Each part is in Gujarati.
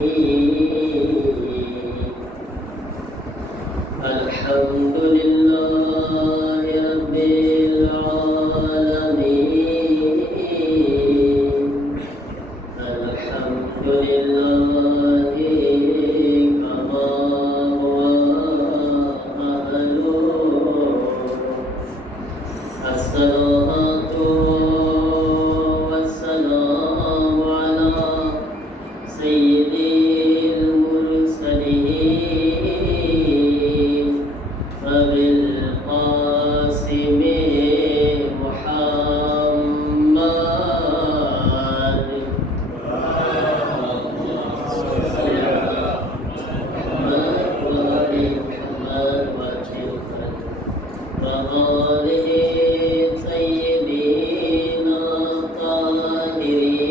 الحمد لله رب العالمين الحمد لله كما هو أهله الصلاة والسلام على سيد المرسلين أبي القاسم محمد وآل محمد وآله طيبين طاهرين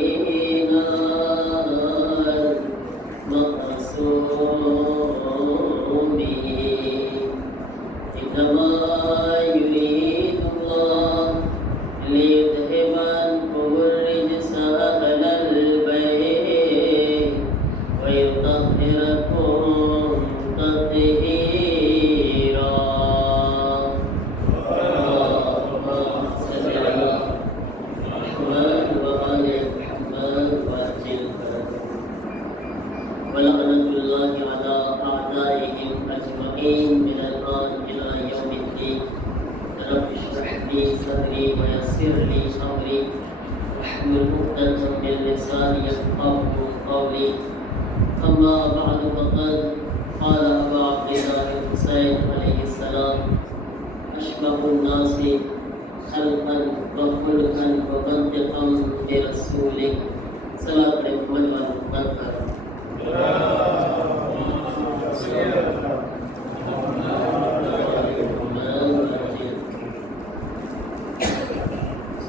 معصومين كما يريد الله ليذهب عنكم الرجس أهل البيت ويطهركم تطهيرا اللهم صل على محمد وآل محمد وأجل ولعنة الله على أعدائهم أجمعين من الآن إلى يوم الدين رب اشرح لي صدري ويسر لي أمري واحلل عقدة من لساني يفقهوا قولي أما بعد فقد قال أبا عبد الله الحسين عليه السلام أشبه الناس خلقا وخلقا ومنطقا برسوله صلاة محمد والمنكر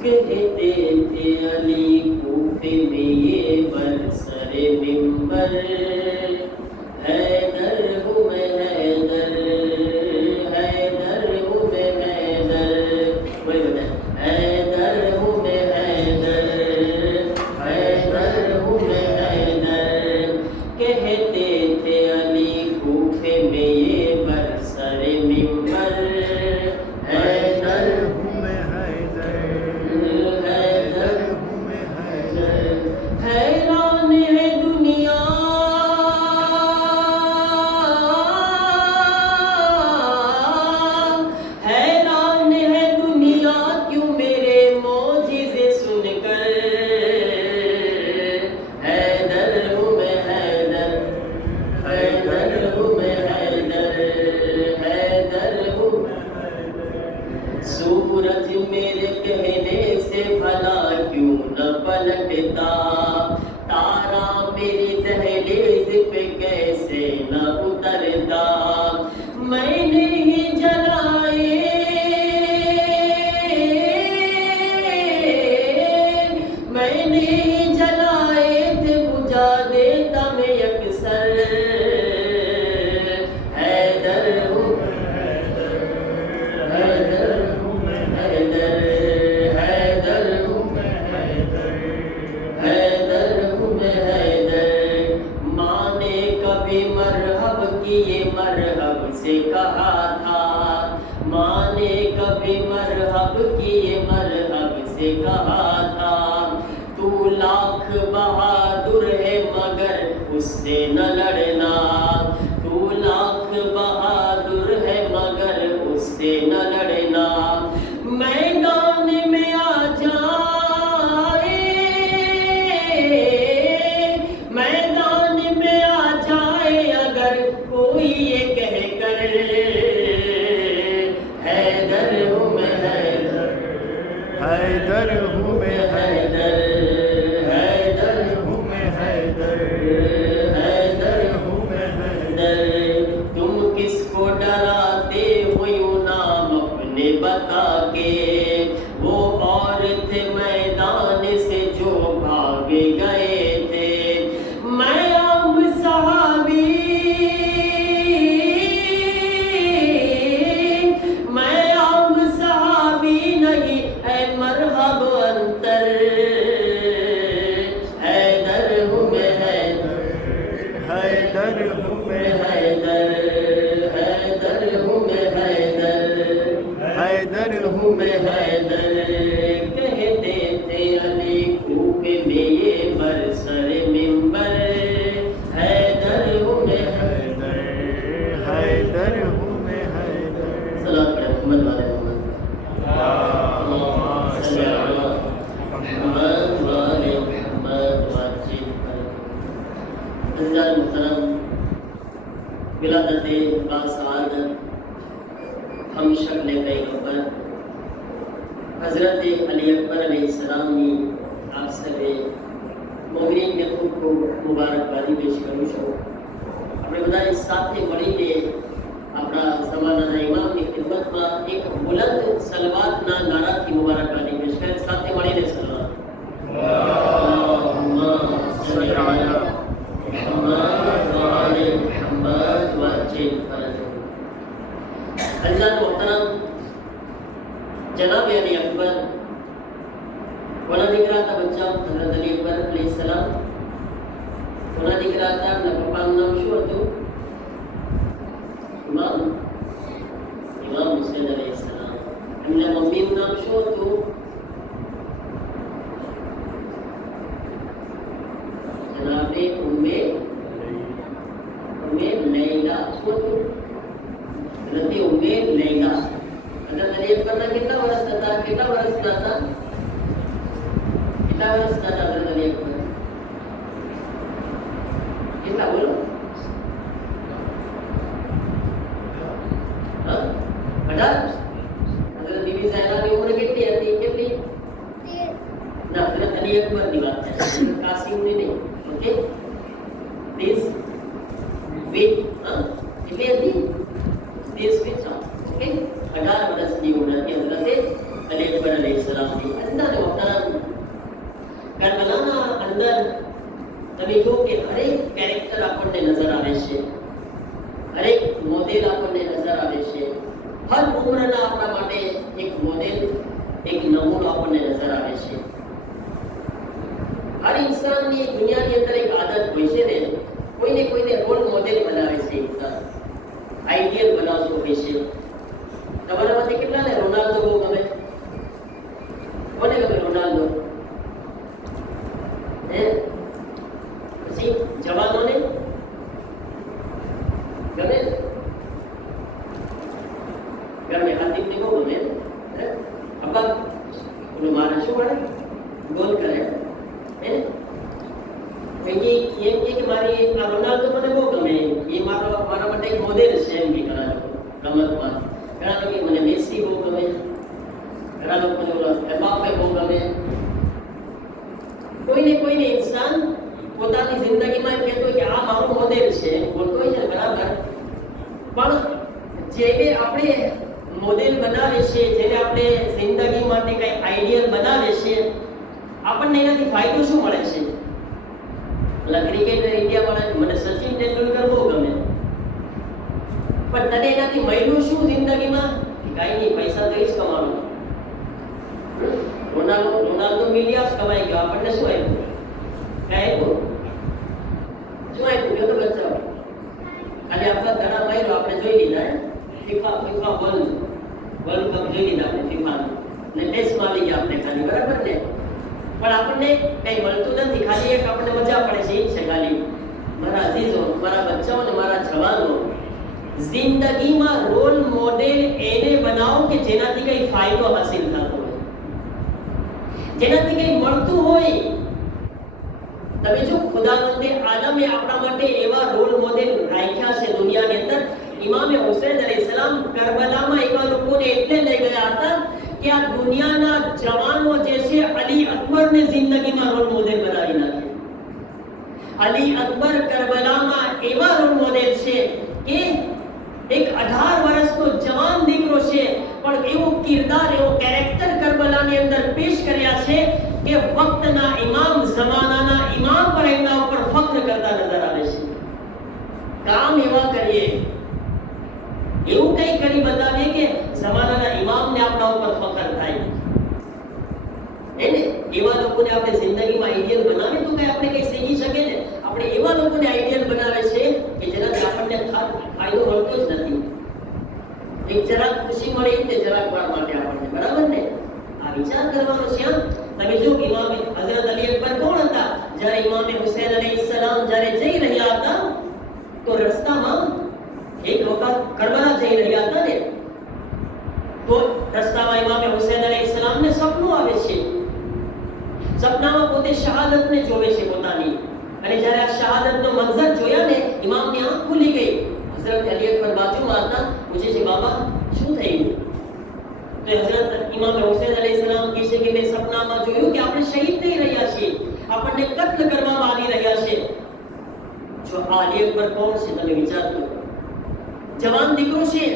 کہتے تھے علی کوفے میں یہ برسر منبر حیدر ہوں میں حیدر حیدر ہوں میں حیدر حیدر ہوں میں حیدر حیدر ہوں میں حیدر کہتے تھے علی کوفے میں یہ برسر منبر حیدر ہوں میں حیدر حیدر ہوں میں حیدر حیران ہے دنیا حیران ہے دنیا کیوں میرے معجزے سن کر حیدر ہوں میں حیدر حیدر ہوں میں حیدر حیدر ہوں میں سورج میرے کہنے سے بھلا کیوں نہ پلٹتا تارا میری دہلیز پہ کیسے نہ اترتا میں نے ہی جلائے میں نے ہی جلائے تھے بجھا دیتا میں یکسر حیدر ہوں حیدر ہوں میں حیدر حیدر ہوں میں حیدر حیدر ہوں میں حیدر ماں نے کبھی مرحب کیے مرحب سے کہا تھا ماں نے کبھی مرحب کیے مرحب سے کہا تھا تو لاکھ بہادر ہے مگر اس سے نہ لڑنا تو لاکھ بہادر ہے مگر اس سے نہ لڑنا میدان میں آ جائے میدان میں آ جائے اگر کوئی یہ کہہ کر حیدر ہوں میں حیدر حیدر ہوں میں حیدر حیدر ہوں میں حیدر حیدر ہوں میں حیدر تم کس کو ڈراتے ہو یوں نام اپنے हैदर हूँ मैं हैदर हूँ मैं हैदर हूँ मैं हैदर कहते थे अली कूफे में ये बरसर मिंबर हैदर हूँ मैं हैदर हूँ मैं हैदर सलात पढ़े मोहम्मद वाले मोहम्मद विलादत बासादत हम शक्ल पैगंबर हज़रत अली अकबर अलैहिस्सलाम ની આપ સર્વે મોમિનીન ખૂબ ખૂબ મુબારકબાદી પેશ કરું છું. આપણે બધા સાથે મળીને આપણા જમાનાના ઇમામની ખિદમતમાં એક બુલંદ સલવાતના નારાથી મુબારકબાદી પેશ કરે. સાથે મળીને સલવાત અલ્લાહુમ્મા સલ્લી અલા મુહમ્મદ વ આલે મુહમ્મદ વજિલ ફરજો. અલ્લાહ મોહતરમ जनाब अली अकबर वना दिख रहा था बच्चा हजरत अली अकबर अलैहिस्सलाम वना दिख रहा था अपना पप्पा नाम शू હતું इमाम हुसैन अलैहिस्सलाम એમના મમ્મીનું નામ શું હતું જનાબે ઉમ્મે લૈલા શું હતું હજરત ઉમ્મે લૈલા हज़रत अली अकबर ना कितना वर्ष था हज़रत अली अकबर कितना बोलो हाँ 18 हज़रत बीबी ज़ैनब की उम्र कितनी थी ना हज़रत अली अकबर की बात है कासिम ने नहीं ओके प्लीज वेट हाँ कितनी थी 30 के साथ ओके 18 वर्ष की उम्र की हज़रत अली अकबर अलैहिस्सलाम की अंदर मोहतरम करबलाના અંદર તમે જો કે હરેક કેરેક્ટર આપણને નજર આવે છે હરેક મોડેલ આપણને નજર આવે છે હર ઉંમરના આપણા માટે એક મોડેલ એક નમૂનો આપણને નજર આવે છે હર ઇન્સાનની દુનિયાની અંદર એક આદત હોય છે ને કોઈને રોલ મોડેલ બનાવે છે ઇન્સાન આઈડિયલ બનાવતો હોય છે તમારામાંથી કેટલાને રોનાલ્ડો બહુ ગમે કોને ગમે રોનાલ્ડો પછી જવાનોને ગમે ગમે હાર્દિકને બહુ ગમે અબ્બા ઓલો મારે શું કરે ગોલ કરે એમ કે મારી આ રોનાલ્ડો મને બહુ ગમે એ મારા માટે એક મોડેલ છે એમ કે ઘણા લોકો રમતમાં ઘણા લોકો મને મેસી બહુ ગમે ઘણા લોકોને એમ્બાપે બહુ ગમે કોઈને ઇન્સાન પોતાની જિંદગીમાં એમ કહેતો હોય કે આ મારું મોડેલ છે બોલતો હોય છે બરાબર પણ જેને આપણે મોડેલ બનાવે છે જેને આપણે જિંદગી માટે કંઈ આઈડિયલ બનાવે છે આપણને એનાથી ફાયદો શું મળે છે એટલે ક્રિકેટર ઇન્ડિયાવાળા મને સચિન તેંડુલકર બહુ ગમે પણ તને એનાથી મળ્યું શું જિંદગીમાં કાંઈ નહીં પૈસા તો જ કમાવાનું રોનાલ્ડો મિલિયન્સ કમાઈ ગયો આપણને શું આપ્યું કાંઈ આપ્યું શું આપ્યું તો બચ્ચા આજે આપણા ઘણા માર્યો આપણે જોઈ લીધા ફીફા વર્લ્ડ કપ જોઈ લીધા આપણે ફીફાનું ને ટેસ્ટમાં આવી ગયા આપણે ખાલી બરાબર ને પણ આપણને કંઈ મળતું નથી ખાલી એક આપણને મજા પડે છે એ છે ખાલી મારા અઝીઝો મારા બચ્ચાઓ ને મારા જવાનો જિંદગીમાં રોલ મોડેલ એને બનાવો કે જેનાથી કંઈ ફાયદો હાસિલ થતો હોય જેનાથી કંઈ મળતું હોય તમે જો ખુદાવંદે આલમે આપણા માટે એવા રોલ મોડેલ રાખ્યા છે દુનિયાની અંદર ઇમામે હુસૈન અલૈહિસ્સલામ કરબલામાં એવા લોકોને એટલે લઈ ગયા હતા કે આ દુનિયાના જવાનો જે છે અલી અકબરને જિંદગીમાં રોલ મોડેલ બનાવી નાખે અલી અકબર કરબલામાં એવા રોલ મોડેલ છે કે એક 18 વર્ષનો જવાન દીકરો છે પણ એવો કિરદાર એવો કેરેક્ટર કરબલાની અંદર પેશ કર્યા છે કે વક્તના ઇમામ જમાનાના ઇમામ પર એમના ઉપર ફખ્ર કરતા નજર આવે છે કામ એવા કરીએ એવું કંઈ કરી બતાવીએ કે જમાનાના ઇમામને આપણા ઉપર ફખ્ર થાય એને એવા લોકોને આપણે જિંદગીમાં આઈડિયલ બનાવે તો કઈ આપણે કઈ શીખી શકે ને આપણે એવા લોકોને આઈડિયલ બનાવે છે તો રસ્તામાં એક વખત કરબલા જઈ રહ્યા હતા ને, તો રસ્તામાં ઇમામ હુસૈન અલૈહિસ્સલામને સપનું આવે છે. સપનામાં પોતે શહાદતને જોવે છે પોતાની, અને જ્યારે આ શહાદતનો મંઝર જોયા ને, ઇમામની આંખ ખુલી ગઈ. હઝરત અલી અકબર બાજુમાં હતા, પૂછે છે બાબા શું થયું? તો હઝરત ઇમામ હુસૈન અલૈહિસ્સલામ કહે છે કે મેં સપનામાં જોયું કે આપણે શહીદ થઈ રહ્યા છીએ, આપણને કત્લ કરવામાં આવી રહ્યા છે. જો આ અલી અકબર કોણ છે તમે વિચાર કરો. જવાન દીકરો છે.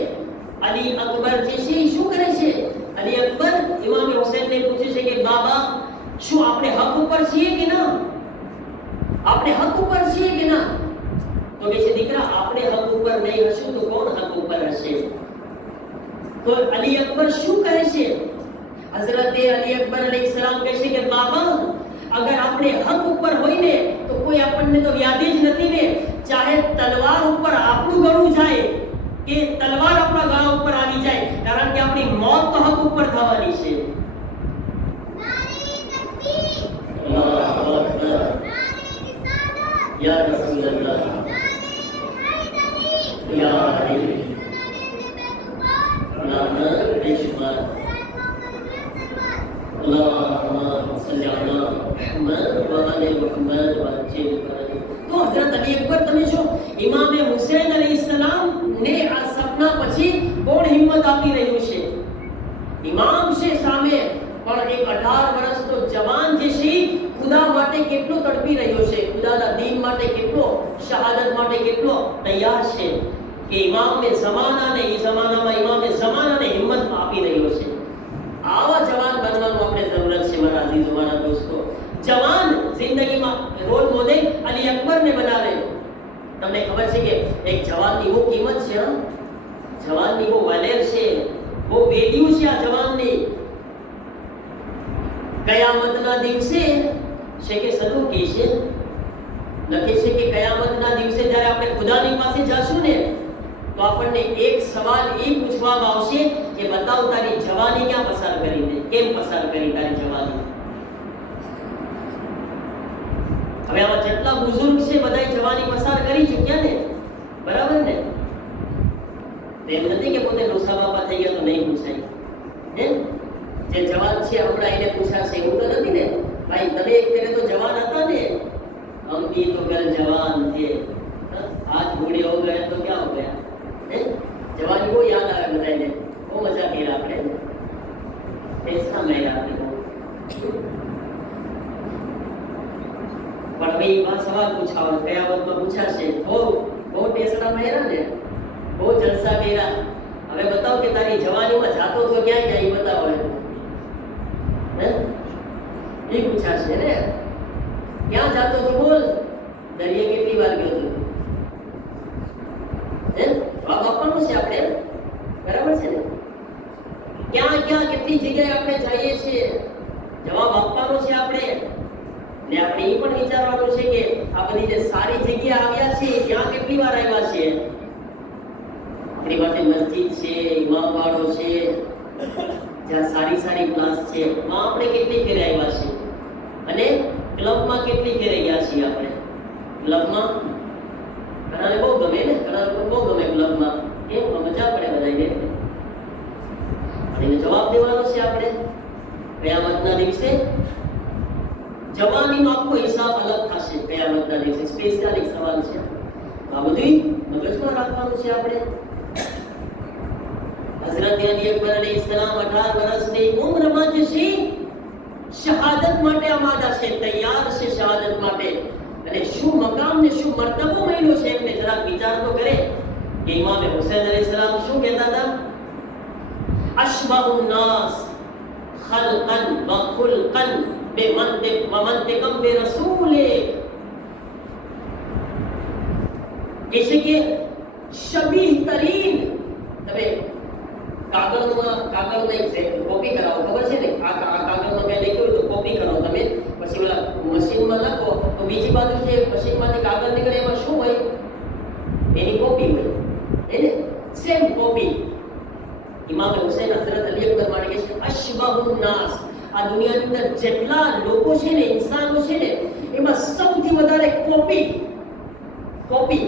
અલી અકબર જે છે એ શું કરે છે? અલી અકબર ઇમામ હુસૈનને પૂછે છે કે બાબા શું આપણે હક ઉપર છીએ કે ના? આપણે હક ઉપર છીએ કે ના? તો કહે છે દીકરા આપણે હક ઉપર નહીં હશું તો કોણ હક ઉપર હશે? તો અલી અકબર શું કહે છે? હઝરત અલી અકબર અલૈહિસ્સલામ કહે છે કે બાબા અગર આપણે હક ઉપર હોય ને તો કોઈ આપણને તો વ્યાધિ જ નથી ને, ચાહે તલવાર ઉપર આપણું ગળું જાય કે તલવાર આપણા ગળા ઉપર આવી જાય, કારણ કે આપણી મોત તો હક ઉપર થવાની છે. या रसूल अल्लाह या अली लाना बेशुमार अल्लाहुम्मा सल्ली अला मुहम्मद व आले मुहम्मद व अज्जिल फरज. તો હઝરત અલી અકબર તમે જો ઇમામ હુસૈન અલૈહિસ્સલામ ને આ સપના પછી કોણ હિંમત આપી રહ્યું છે? ઇમામ છે સામે, પણ એક 18 વર્ષનો જવાન જે છે ખુદા માટે કેટલો તડપી રહ્યો છે, ખુદાના દીન માટે કેટલો, શહાદત માટે કેટલો તૈયાર છે, કે ઇમામે ઝમાનાને એ જમાનામાં ઇમામે ઝમાનાને હિંમત આપી રહ્યો છે. આવા જવાન બનવાનું આપણે જરૂરત છે મારા અઝીઝો, મારા દોસ્તો. જવાન જિંદગીમાં રોલ મોડેલ અલી અકબરને બનાવે. તમને ખબર છે કે એક જવાનની બહુ કિંમત છે, જવાનની બહુ વેલેર છે, બહુ વેલ્યુ છે આ જવાનની. કયામતના દિવસે શેખે સદુક કહે છે, લખે છે કે કયામતના દિવસે જ્યારે આપણે ખુદાની પાસે જશું ને તો આપણને એક સવાલ એ પૂછવામાં આવશે કે બતાવ તારી જવાની ક્યાં પસાર કરી દે, કેમ પસાર કરી તારી જવાની? હવે આમાં જેટલા બુઝુર્ગ છે બધાય જવાની પસાર કરી ચૂક્યા ને, બરાબર ને? એમ નથી કે પોતે ડોસા બાપા થઈ ગયા તો નહીં પૂછાય, હે? જે જવાન છે હમણાં એને પૂછાશે એવું તો નથી ને? ભાઈ તમે એક ફેરે તો જવાન હતા ને, हम भी तो कल जवान थे, आज बूढ़े हो गए तो क्या हो गया? जवानी को याद आया बताइए, वो मजा किया आपने, ऐसा मैं याद नहीं. પણ ભાઈ આ સવાલ પૂછાવો કયામતમાં પૂછાશે, બહુ ટેસડા મેરા ને, બહુ જલસા કર્યા, હવે બતાવ કે તારી જવાનીમાં જાતો તો ક્યાં ક્યાં એ બતાવો, એ પૂછાશે ને. ક્યાં જાતો તો બોલ, દરિયે કેટલી વાર ગયો તો, જવાબ આપવાનું છે આપણે, બરાબર છે ને? ક્યાં ક્યાં કેટલી જગ્યાએ આપણે જઈએ છીએ, જવાબ આપવાનો છે આપણે. ને આપણે એ પણ વિચારવાનું છે કે આ બધી જે સારી જગ્યા આવ્યા છે ત્યાં કેટલી વાર આવ્યા છે. આપણી પાસે મસ્જિદ છે, ઇમામવાડો છે, જ્યાં સારી સારી ક્લાસ છે, માં આપણે કેટલી ફેરે આવ્યા છે. અને ક્લબમાં કેટલી ફેરે ગયા છીએ આપણે? ક્લબમાં ઘણાને બહુ ગમે ને, ઘણા લોકો બહુ ગમે ક્લબમાં, કેમ મજા પડે બધાને. અને જવાબ દેવાનો છે આપણે કયામતના દિવસે. જવાનીનો આખો હિસાબ અલગ થશે કયામતના દિવસે, સ્પેશિયલ એક સવાલ છે, આ બધું મગજમાં રાખવાનું છે આપણે. હઝરત અલી અકબર અલૈહિસ્સલામ 18 વર્ષની ઉંમરમાં જે છે શહાદત માટે આમાદા છે, તૈયાર છે શહાદત માટે. અને શું મકામ ને શું મર્તબો મળ્યો છે એમને જરાક વિચાર તો કરે કે ઇમામ હુસૈન અલૈહિસ્સલામ શું કહેતા હતા? અશબહુન નાસ ખલqan વ ખુલqan બિમંતિક વ મંતિકમ બિરસૂલે. એટલે કે શબીહ તરીન, તમે કાગળનો એક કોપી કરાવો, ખબર છે ને? આ કાગળમાં મેં લખ્યું તો કોપી કરો તમે, પછી ઓલા મશીનમાં લખો તો બીજી બાજુ જે મશીનમાંથી કાગળ નીકળે એમાં શું હોય? એની કોપી હોય, એને સેમ કોપી. ઇમામ હુસૈન હઝરત અલી અકબર માટે કહે છે અશબહુન નાસ, આ દુનિયાની અંદર જેટલા લોકો છે ને, ઇન્સાનો છે ને, એમાં સૌથી વધારે કોપી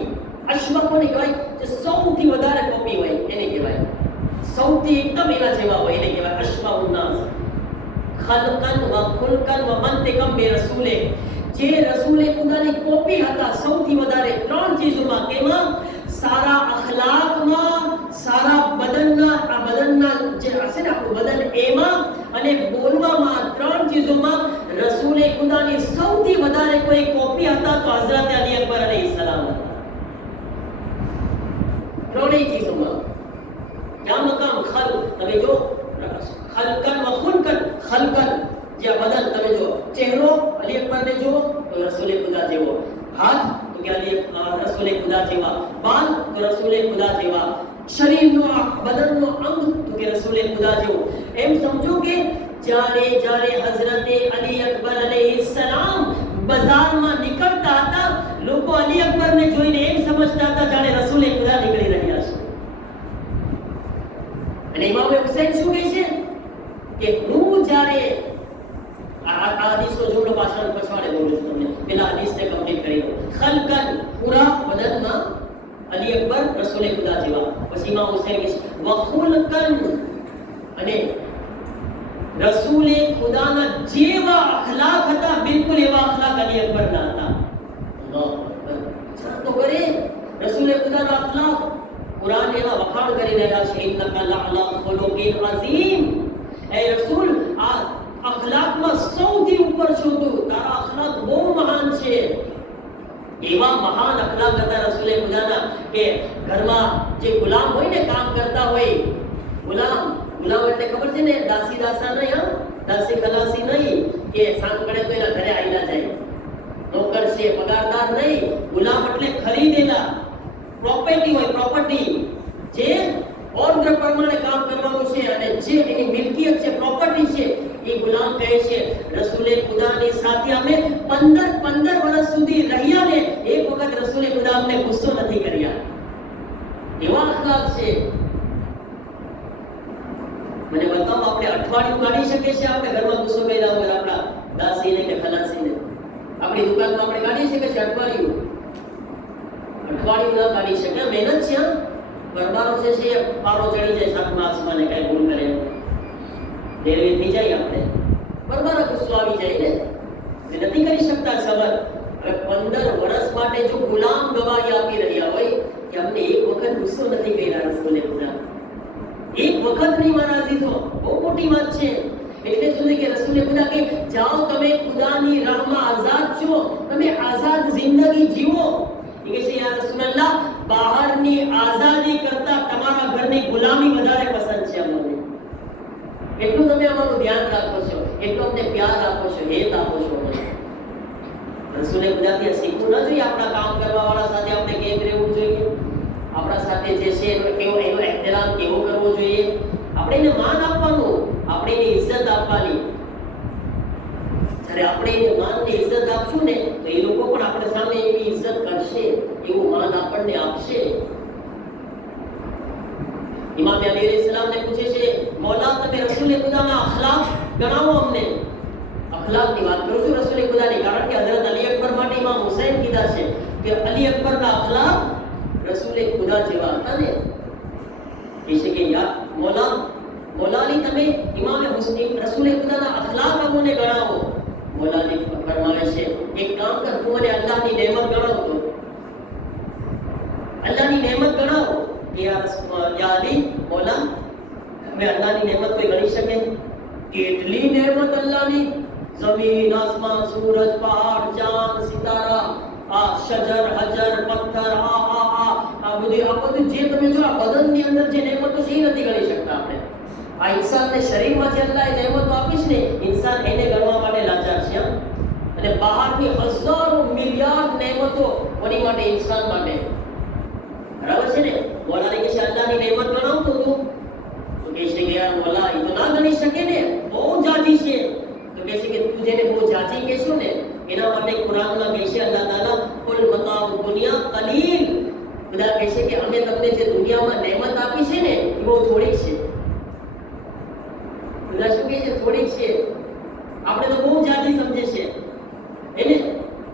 અશબહ કોને કહેવાય? જે સૌથી વધારે કોપી હોય એને કહેવાય. સૌથી એકદમ એના જેવા હોય એને કહેવાય અશબહુન નાસ. ખલકન વ ખુલકન વ મંતિકમ બે રસૂલે, જે રસૂલે ખુદાની કોપી હતા સૌથી વધારે ત્રણ ચીજોમાં. કેમાં? સારા અખલાકમાં, સારા બદનના જે હશે ને આપણું બદન એમાં, અને બોલવામાં. ત્રણ ચીજોમાં રસૂલે ખુદાની સૌથી વધારે કોઈ કોપી હતા તો હઝરત અલી અકબર અલૈહિસ્સલામ હતા. ત્રણેય ચીજોમાં. ક્યાં મકામ? ખલ, તમે જો ખલકન વ ખુલકન. ખલકન જે બદન, તમે જો ચહેરો અલી અકબરને જો તો રસૂલે ખુદા જેવો. હાથ તો કે રસૂલે ખુદા જેવા. બાલ તો રસૂલે ખુદા જેવા. શરીરનો બદનનો અંગ તો કે રસૂલે ખુદા જેવો. એમ સમજો કે જ્યારે હઝરતે અલી અકબર અલૈહિસ્સલામ બજારમાં નીકળતા હતા, લોકો અલી અકબરને જોઈને એમ સમજતા હતા જાણે રસૂલે ખુદા નીકળી રહ્યા છે. અને ઇમામ હુસૈન શું કહે છે કે હું જ્યારે આ હદીસનો જુમલો પાછળ પછવાડે બોલું છું તમને, પેલા હદીસને કમ્પ્લીટ કરી દો. ખલકન, પૂરા બદનમાં અલી અકબર રસૂલે ખુદા જેવા. પછી ઇમામ હુસૈન કહે છે વખુલકન, અને રસૂલે ખુદાના જેવા અખલાક હતા, બિલકુલ એવા અખલાક અલી અકબરના હતા. અલ્લાહુ અકબર. તો કરે રસૂલે ખુદાના અખલાક કુરાન એવા વખાણ કરી રહ્યા છે. ઇન્નકા લઅલા ખુલુકિન અઝીમ. એ રસૂલ, આ અખલાકમાં સૌથી ઉપર છો તું, તારા અખલાક બહુ મહાન છે. એવા મહાન અખલાક હતા રસૂલે ખુદાના કે ઘરમાં જે ગુલામ હોય ને, કામ કરતા હોય, ગુલામ એટલે ખબર છે ને, દાસી દાસા નહીં, હા, દાસી ખલાસી નહીં કે સાંજ પડે તો એના ઘરે આવી ના જાય. નોકર છે, પગારદાર નહીં. ગુલામ એટલે ખરીદેલા, પ્રોપર્ટી હોય, પ્રોપર્ટી જે ઓર્ડર પ્રમાણે કામ કરવાનું છે અને જે એની મિલકિયત છે, પ્રોપર્ટી છે, એ ગુલામ કહે છે. રસૂલે ખુદાની સાથે અમે 15 વર્ષ સુધી રહ્યા ને એક વખત રસૂલે ખુદા અમને ગુસ્સો નથી કર્યા. એવા અખલાક છે. મને બતાવો, આપણે અઠવાડિયું કાઢી શકીએ છીએ આપણે ઘરમાં ગુસ્સો કર્યા વગર આપણા દાસીને કે ખલાસીને? આપણી દુકાનમાં આપણે કાઢી શકીએ છીએ અઠવાડિયું ના કાઢી શકે. મહેનત છે. ગરબારો છે પારો ચડી જાય સાતમા આસમાને, કઈ ભૂલ કરે દેરવે થઈ જાય, આપણે ગરબારો ગુસ્સો આવી જાય ને, નથી કરી શકતા સબર. હવે 15 વર્ષ માટે જો ગુલામ ગવાહી આપી રહ્યા હોય કે અમને એક વખત ગુસ્સો નથી કર્યા રસૂલે ખુદા, એક વખત નહીં મારા અઝીઝો, બહુ મોટી વાત છે. એટલે સુધી કે રસૂલે ખુદા કે જાઓ તમે ખુદાની રાહમાં આઝાદ છો, તમે આઝાદ જિંદગી જીવો. એ કહે છે યા રસૂલલ્લાહ, બહારની આઝાદી કરતા તમારા ઘરની ગુલામી વધારે પસંદ છે અમને. એટલું તમે અમારું ધ્યાન રાખો છો, એટલો અમને પ્યાર આપો છો, હેત આપો છો. રસૂલે ખુદાથી શીખવું ન જોઈએ. આપણા કામ કરવા વાળા સાથે આપણે કેમ રહેવું જોઈએ, આપણા સાથે જે છે એનો એહતરામ કેવો કરવો જોઈએ, આપણે એને માન આપવાનું, આપણે એને ઇજ્જત આપવાની. જ્યારે આપણે એને માન ને ઇજ્જત આપશું ને તો એ લોકો પણ આપણે સામે એવી ઇજ્જત કરશે, એવું માન આપણને આપશે. ઇમામ અલી અલૈહિસ્સલામ ને પૂછે છે, મૌલા તમે રસૂલે ખુદાના અખલાક ગણાવો અમને. અખલાકની વાત કરું છું રસૂલે ખુદાની, કારણ કે હઝરત અલી અકબર માટે ઇમામ હુસૈન કીધા છે કે અલી અકબરના અખલાક રસૂલે ખુદા જેવા હતા ને. કહે કે યા મૌલાની તમે ઇમામ હુસૈન રસૂલે ખુદાના અખલાક અમને ગણાવો. મૌલાની ફરમાવે છે એક કામ કર, તું મને અલ્લાહની નેમત ગણાવો. તો અલ્લાહની નેમત ગણાવો. યા અલી, મૌલા અમે અલ્લાહની નેમત કોઈ ગણી શકે? કેટલી નેમત અલ્લાહની! જમીન, આસમાન, સૂરજ, પહાડ, ચાંદ, સિતારા, આ શજર, હજર, પથ્થર, આ બધું જે તમે જો આ બદનની અંદર જે નેમતો છે એ નથી ગણી શકતા આપણે. આ ઇન્સાનને શરીરમાં જે અલ્લાહે નેમતો આપી છે ને, ઇન્સાન એને ગણવા માટે લાચાર છે. અને બહારની હજારો મિલિયન નેમતો કોની માટે? ઇન્સાન માટે. બરાબર છે ને? મોલાને કહે છે અલ્લાહની નેમત ગણાવતો તું, તો કહે છે કે યાર મોલા એ તો ના ગણી શકે ને, બહુ જાજી છે. તો કહે છે કે તું જેને બહુ જાજી કહેશો ને એના માટે કુરાનમાં કહે છે અલ્લાહ તાલા કુલ મતાઉ દુનિયા કલીલ. ખુદા કહે છે કે અમે તમને જે દુનિયામાં નેમત આપી છે ને એ બહુ થોડીક છે. ખુદા શું કહે છે? થોડીક છે. આપણે તો બહુ જાજી સમજે છે એને.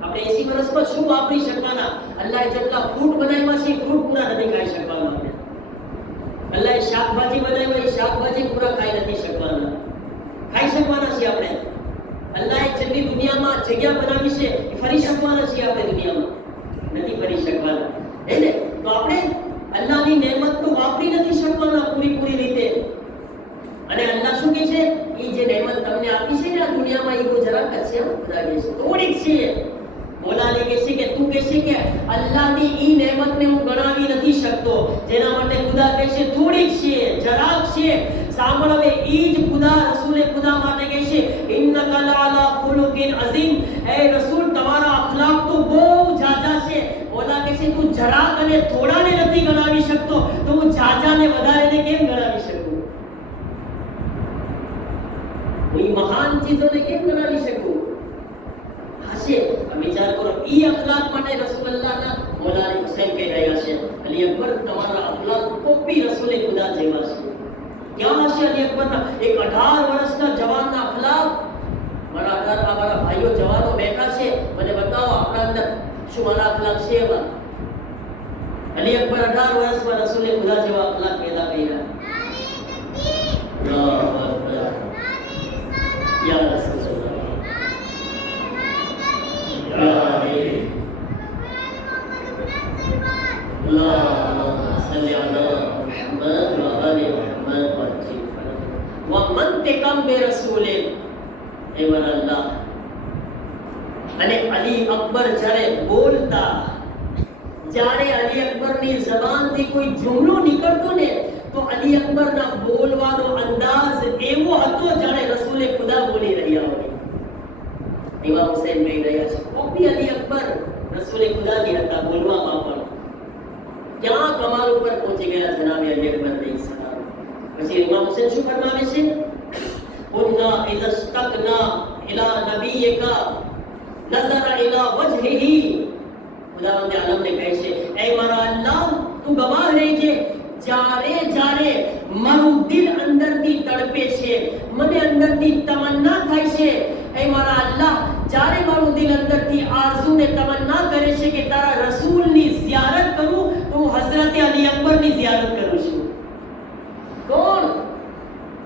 આપણે 80 વર્ષમાં શું વાપરી શકવાના? અલ્લાહે જેટલું જેટલા ફ્રૂટ બનાવ્યા છે ફ્રૂટ પૂરા નથી ખાઈ શકવાના આપણે. અલ્લાહે શાકભાજી બનાવ્યા એ શાકભાજી પૂરા ખાઈ નથી શકવાના. ખાઈ શકવાના છીએ આપણે. અલ્લાહે જેટલી દુનિયામાં જગ્યા બનાવી છે એ ફરી શકવાના છીએ આપણે દુનિયામાં નથી ફરી શકવાના. હે ને? તો આપણે અલ્લાહની નેમત તો વાપરી નથી શકવાના પૂરી રીતે. અને અલ્લાહ શું કહે છે? એ જે નેમત તમને આપી છે ને આ દુનિયામાં એ બહુ જરાક જ છે. ખુદા કહે છે થોડીક છે. મોલાને કહે છે કે તું કહે છે કે અલ્લાહની ઈ નેમતને હું ગણાવી નથી શકતો, જેના માટે ખુદા કહે છે થોડીક છે, જરાક છે. સાંભળ હવે, ઈ જ ખુદા રસૂલે ખુદા માટે કહે છે ઇન્નકા લઅલા ખુલુકિન અઝીમ. એ રસૂલ તમારા અખલાક તો બહુ જાજા છે. મોલા કહે છે તું જરાક અને થોડાને નથી ગણાવી શકતો તો હું જાજાને વધારેને કેમ ગણાવી શકું? હું ઈ મહાન ચીજોને કેમ ગણાવી શકું? હશે વિચાર કરો. ઈ અખલાક માટે રસૂલુલ્લાહના મોલાને હુસૈન કહી રહ્યા છે અલી અકબર તમારા અખલાક કોપી રસૂલે ખુદા જેવા છે. ક્યાં હશે અલી અકબરના એક 18 વર્ષના જવાનના અખલાક? મારા ભાઈઓ જવાનો બેઠા છે, મને બતાવો આપણા અંદર શું મારા અખલાક છે એવા. અલી અકબર 18 વર્ષમાં રસૂલે ખુદા જેવા અખલાક પેદા કર્યા. યા રસૂલલ્લાહ અને અલી અકબર જ્યારે બોલતા, જ્યારે અલી અકબરની જબાનથી કોઈ જુમલો નીકળતો ને તો અલી અકબરના બોલવાનો અંદાજ એવો હતો જાણે રસૂલે ખુદા બોલી રહ્યા હોય. ઇમામ હુસૈન કહી રહ્યા છે કોપી અલી અકબર રસૂલે ખુદાની હતા બોલવામાં પણ. ક્યાં કમાલ ઉપર પહોંચી ગયા જનાબે અલી અકબર અલૈહિસ્સલામ. પછી ઇમામ હુસૈન શું ફરમાવે છે? કુન્ના ઇદસ્તકના ઇલા નબીયકા નઝર ઇલા વજહિહી. ખુદાવંદ આલમને કહે છે એ મારા અલ્લાહ તું ગવાહ રહેજે, જ્યારે મારું દિલ અંદરથી તડપે છે, મને અંદરથી તમન્ના થાય છે, એ મારા અલ્લાહ જ્યારે મારું દિલ અંદરથી આરઝુ ને તમન્ના કરે છે કે તારા રસૂલની ઝિયારત કરું તો હું હઝરત અલી અકબરની ઝિયારત કરું છું. કોણ?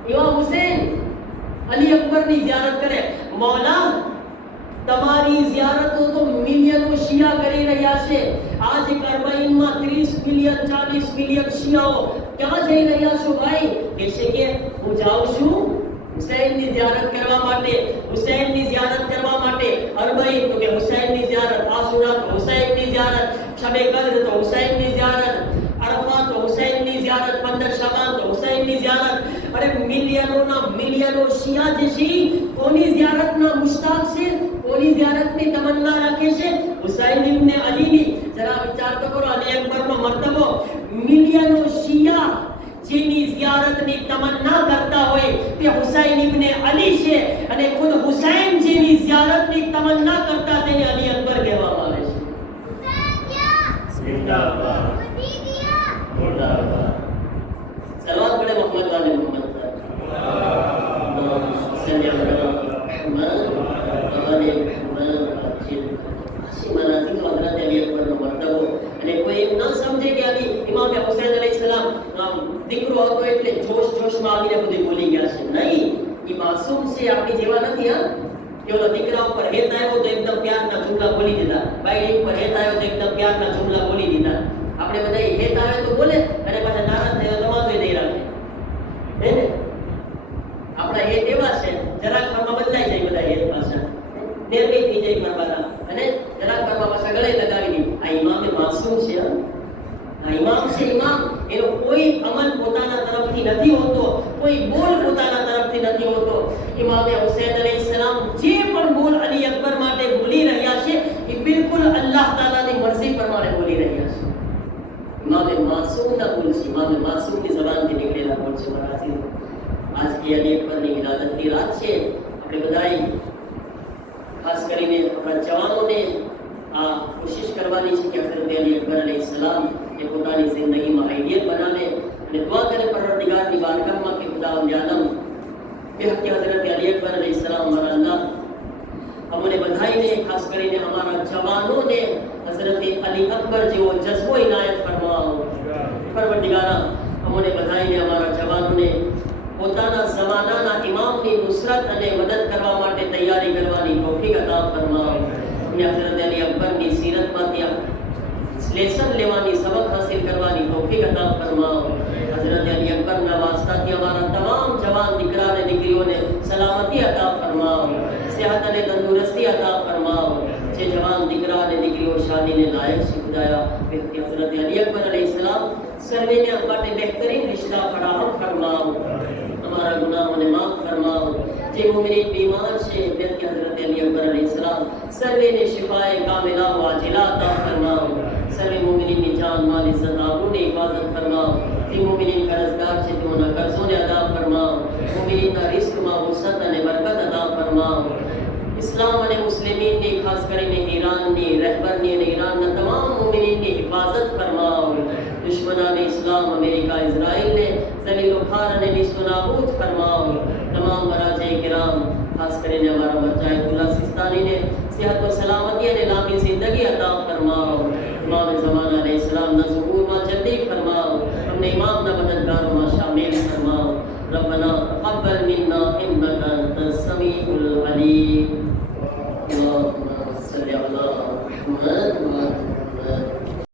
ઇમામ હુસૈન અલી અકબરની ઝિયારત કરે. મૌલા તમારી ઝિયારતો તો મિલિયનો શિયા કરી રહ્યા છે. આજ કરબાઈનમાં 30 મિલિયન 40 મિલિયન શિયાઓ ક્યાં જઈ રહ્યા છો ભાઈ? કહે છે કે હું જાઉં છું હુસૈનની ઝિયારત કરવા માટે. હુસૈનની ઝિયારત કરવા માટે. અરબાઈ તો કે હુસૈનની ઝિયારત, આસુરા તો હુસૈનની ઝિયારત, શબે કદ્ર તો હુસૈનની ઝિયારત, અરફા તો હુસૈનની ઝિયારત, 15 શાબાન તો હુસૈનની ઝિયારત. અરે મિલિયનો શિયા જે છે કોની ઝિયારતના મુશ્તાક છે? કોની ઝિયારતની તમન્ના રાખે છે? હુસૈન ઇબ્ન અલીની. જરા વિચાર તો કરો અલી અકબરનો મર્તબો. મિલિયનો શિયા જેની ઝિયારતની તમન્ના કરતા હોય તે હુસૈન ઇબ્ન અલી છે, અને ખુદ હુસૈન જેની ઝિયારતની તમન્ના કરતા તેને અલી અકબર કહેવામાં આવે છે. જિંદાબાદ મુર્દાબાદ. સલાવત પડે મોહમ્મદ વાલે મોહમ્મદ. દીકરો હતો એટલે જોશમાં આવીને બધું બોલી ગયા છે. નહીં, એ માસૂમ છે, આપણી જેવા નથી. હા, કેવલો દીકરા ઉપર હેત આવ્યો તો એકદમ પ્યારના જુમલા બોલી દીધા, બાઈ ઉપર હેત આવ્યો તો એકદમ પ્યારના જુમલા બોલી દીધા. આપણે બધા હેત આવે તો બોલે અને પાછા નારાજ થયો તો વાંધો નહીં રાખે. હે ને? આપણા હેત એવા છે જરાક ફરમાં બદલાઈ જાય બધા હેત પાછા, નિર્ભય થઈ જાય ફરવાના, અને જરાક ફરમાં પાછા ગળે લગાવી દે. આ ઇમામે માસૂમ છે. ઇમામ છે. ઇમામ એનો કોઈ અમલ પોતાના તરફથી નથી હોતો, કોઈ બોલ પોતાના તરફથી નથી હોતો. ઇમામે હુસૈન અલૈહિસ્સલામ જે પણ બોલ અલી અકબર માટે બોલી રહ્યા છે એ બિલકુલ અલ્લાહ તાલાની મરજી પ્રમાણે બોલી રહ્યા છે. ઇમામે માસૂમના બોલ છે, ઇમામે માસૂમની ઝબાનથી નીકળેલા બોલ છે. મારાથી આજની અલી અકબરની વિલાદતની રાત છે. આપણે બધાએ ખાસ કરીને આપણા જવાનોને આ કોશિશ કરવાની છે કે હઝરત અલી અકબર અલૈહિસ્સલામ એ પોતાની જિંદગીમાં આઈડિયલ બનાવે અને દુઆ કરે પરવરદિગારની બારગાહમાં કે ખુદાવંદ આલમ બેહક હઝરત અલી અકબર અલૈહિસ્સલામ મારા અલ્લાહ અમને બધાઈને ખાસ કરીને અમારા જવાનોને હઝરત અલી અકબર જેવો જજ્બો ઇનાયત ફરમાવો. પરવરદિગારા, અમોને બધાઈને, અમારા જવાનોને પોતાના જમાનાના ઇમામની નુસરત અને મદદ કરવા માટે તૈયારી કરવાની તૌફીક અતા ફરમાવો. હઝરત અલી અકબરની સીરતમાંથી લેસન લેવાની, સબક હાસિલ કરવાની તૌફીક અતા ફરમાવો. હઝરત અલી અકબરના વાસ્તાથી અમારા તમામ જવાન દીકરા અને દીકરીઓને સલામતી અતા ફરમાવો, સેહત અને તંદુરસ્તી અતા ફરમાવો. જે જવાન દીકરા અને દીકરીઓ શાદીને લાયક છે ખુદાયા, હઝરત અલી અકબર અલૈહિસ્સલામ સર્વેને માટે બહેતરીન રિશ્તા ફરાહમ ફરમાવો. हमारा गुनाहों ने माफ फरमाओ. जे मुमिनीन बीमार छे बेहद हजरत अली अकबर अलैहिस्सलाम सर्वे ने शिफाए कामिला व आजिला अता फरमाओ. सर्वे मुमिनीन की जान माल इज्जत आबरू ने हिफाजत फरमाओ. जे मुमिनीन कर्जदार छे तेओना कर्जों ने अदा फरमाओ. मुमिनीन ना रिस्क में वसअत अने बरकत अदा फरमाओ. इस्लाम અને મુસ્લિમીનની ખાસ કરીને ઈરાનની રહેબરની અને ઈરાનના તમામ મુમિનીનની હિફાજત ફરમાવો. દુશ્મનાને ઇસ્લામ, અમેરિકા, ઇઝરાયલને ઝલીલો ખાર અને નિસ્તો નાબૂદ ફરમાવો. તમામ મરાજે કિરામ, ખાસ કરીને અમારા મરજાયતુલ્લાહ સિસ્તાનીને સેહત વ સલામતી અને લાંબી જિંદગી અતા ફરમાવો. ઇમામ ઝમાના અલૈહિસ્સલામના ઝુહૂરમાં જલ્દી ફરમાવો. અમને ઇમામના મદદગારોમાં શામિલ ફરમાવો. ربنا تقبل منا انك انت السميع العليم. اللهم صل على محمد